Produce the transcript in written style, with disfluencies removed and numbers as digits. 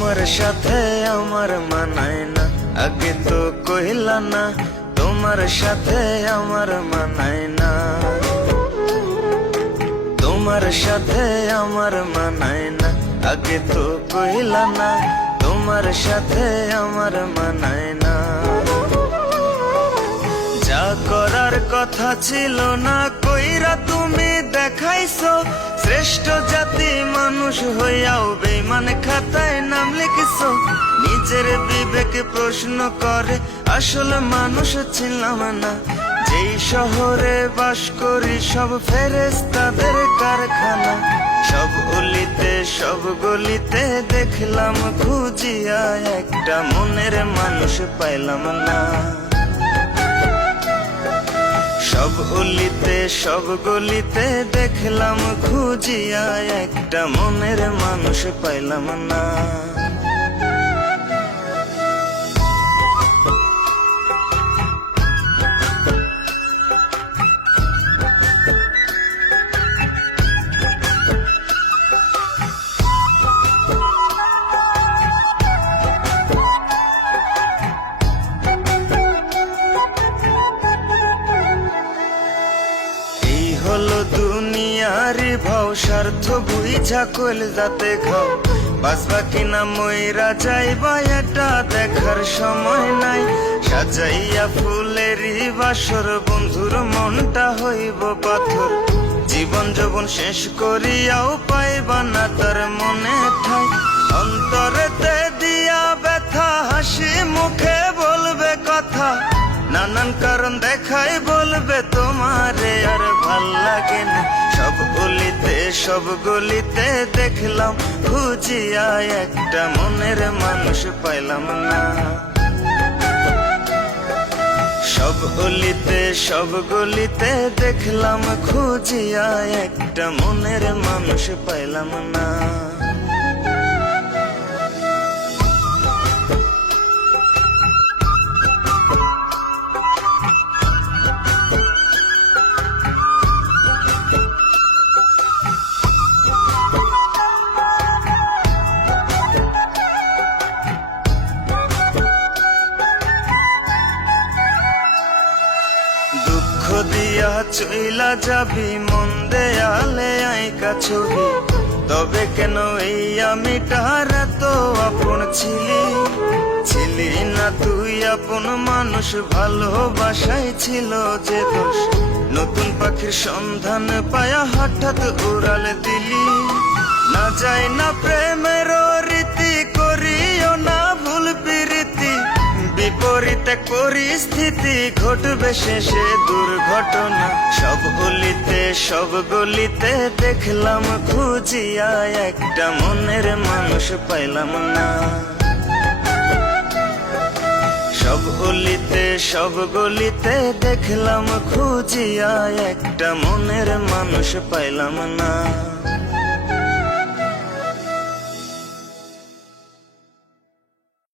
তোমার সাথে আমার মানায় না, আগে তো কইলা না। তোমার সাথে আমার মানায় না, তোমার সাথে আমার মানায় না, আগে তো কইলা না। তোমার সাথে আমার মানায় না। যা করার কথা ছিল না কইরা তুমি দেখাইছো, শ্রেষ্ঠ জাতি মানুষ হইয়াও বেঈমান খাতায় নাম লিখছো। নিজের বিবেকে প্রশ্ন করে আসলে মানুষ ছিলাম না। যেই শহরে বাস করি সব ফেরেশতাদের কারখানা। সব অলিতে সব গলিতে দেখলাম খুঁজিয়া, একটা মনের মানুষ পাইলাম না। সব অলিতে সব গলিতে দেখলাম খুঁজিয়া, একটা মনের মানুষ পাইলাম না। হলো দুনিয়ারি ভাও, স্বার্থ বুঝা কইল যাতে খাও। বাঁচবা কিনা মইরা যাইবা এটা দেখার সময় নাই। সাজাইয়া ফুলেরই বাসর বন্ধুর মনটা হইব পাথর। জীবন যৌবন শেষ করিয়াও পাইবা না তার মনে ঠাই। অন্তরেতে দিয়া ব্যথা, হাসি মুখে বলবে কথা। নানান কারণ দেখাই বলবে তোমারে আর ভাল লাগে না। সব গলিতে সব গলিতে দেখলাম খুঁজিয়া, একটা মনের মানুষ পাইলাম না। সব গলিতে সব গলিতে দেখলাম খুঁজিয়া, একটা মনের মানুষ পাইলাম না। দুঃখ দিয়া চইলা যাবি মন দেয়ালে আইকা ছবি। তবে কেন এই আমি তার তো আপন ছিলি, ছিলি না তুই আপন মানুষ। ভালোবাসাই ছিল যে দোষ, নতুন পাখির সন্ধান পায়া হঠাৎ উড়াল দিলি। না যায় না প্রেমের রীতি, করিও না ভুল প্রীতি। বিপরীত পরিস্থিতি ঘটবে শেষে দুর্ঘটনা। সব গলিতে সব গলিতে দেখলাম খুঁজিয়া, একটা মনের মানুষ পাইলাম না। সব গলিতে সব গলিতে দেখলাম খুঁজিয়া, একটা মনের মানুষ পাইলাম না।